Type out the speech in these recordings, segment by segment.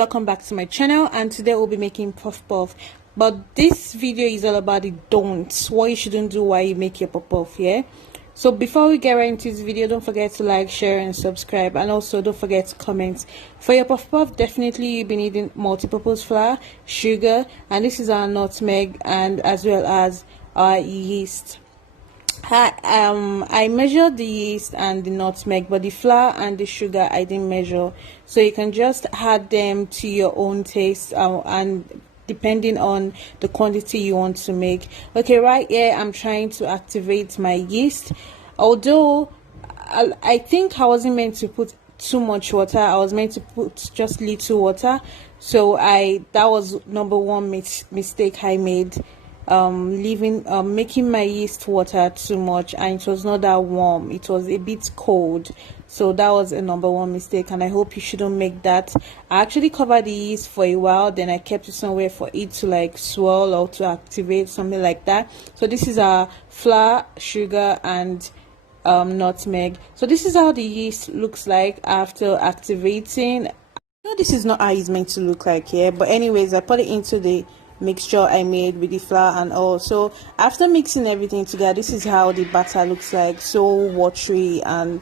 welcome back to my channel, and today we'll be making puff puff. But this video is all about the don'ts, what you shouldn't do while you make your puff puff. Yeah, so before we get right into this video, don't forget to like, share and subscribe, and also don't forget to comment. For your puff puff, definitely you'll be needing multi-purpose flour, sugar, and this is our nutmeg, and as well as our yeast. I measured the yeast and the nutmeg, but the flour and the sugar I didn't measure, so you can just add them to your own taste and depending on the quantity you want to make. Okay, right here I'm trying to activate my yeast, although I think I wasn't meant to put too much water. I was meant to put just little water, so that was number one mistake I made, making my yeast water too much, and it was not that warm, it was a bit cold. So that was a number one mistake, and I hope you shouldn't make that. I actually covered the yeast for a while, then I kept it somewhere for it to like swirl or to activate, something like that. So this is our flour, sugar and nutmeg. So this is how the yeast looks like after activating. No, this is not how it's meant to look like here, but anyways, I put it into the mixture I made with the flour and all. So after mixing everything together, this is how the batter looks like, so watery. And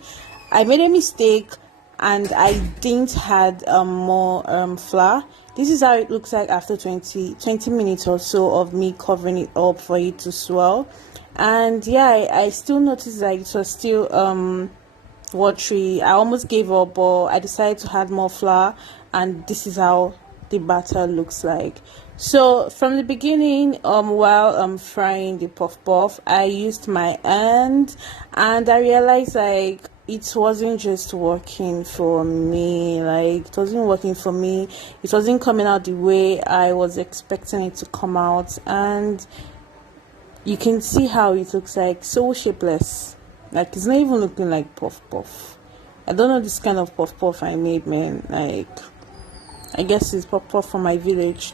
I made a mistake and I didn't add more flour. This is how it looks like after 20 minutes or so of me covering it up for it to swell. And yeah, I still noticed that it was still watery. I almost gave up, but I decided to add more flour, and this is how the batter looks like. So from the beginning, while frying the puff puff, I used my hand, and I realized like it wasn't just working for me. Like it wasn't working for me. It wasn't coming out the way I was expecting it to come out, and you can see how it looks like, so shapeless. Like it's not even looking like puff puff. I don't know this kind of puff puff I made, man. Like I guess it's puff puff from my village.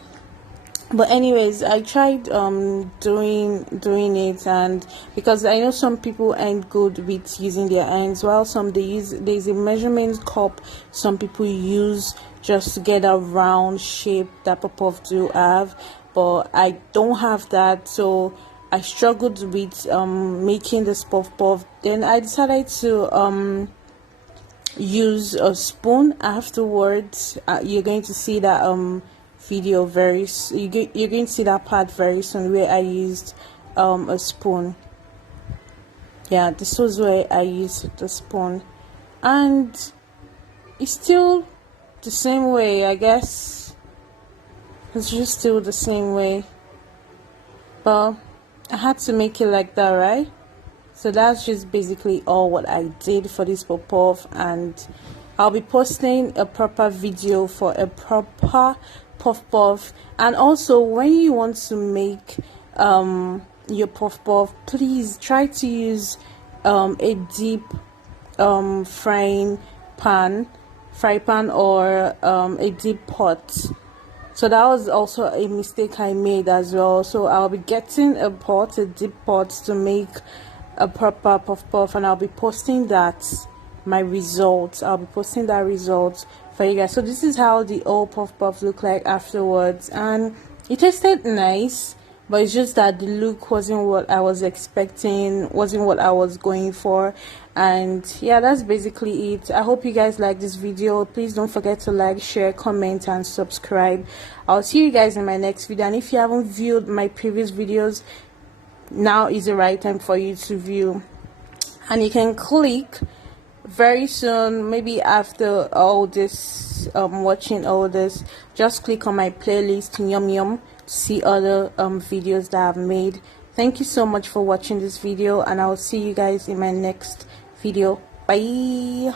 But anyways, I tried doing it, and because I know some people ain't good with using their hands, while some there's a measurement cup some people use just to get a round shape that puff do have, but I don't have that, so I struggled with making this puff puff. Then I decided to use a spoon afterwards. You're going to see that video you're going to see that part very soon where I used a spoon. Yeah, this was where I used the spoon, and it's still the same way. I guess it's just still the same way, but I had to make it like that, right? So that's just basically all what I did for this puff puff, and I'll be posting a proper video for a proper puff puff. And also, when you want to make your puff puff, please try to use a deep fry pan or a deep pot. So that was also a mistake I made as well. So I'll be getting a deep pot to make a proper puff puff, and I'll be posting that result for you guys. So this is how the old puff puff look like afterwards, and it tasted nice, but it's just that the look wasn't what I was expecting, wasn't what I was going for. And yeah, that's basically it. I hope you guys like this video. Please don't forget to like, share, comment and subscribe. I'll see you guys in my next video, and if you haven't viewed my previous videos, now is the right time for you to view, and you can click very soon, maybe after all this watching all this, just click on my playlist yum yum to see other videos that I've made. Thank you so much for watching this video, and I'll see you guys in my next video. Bye.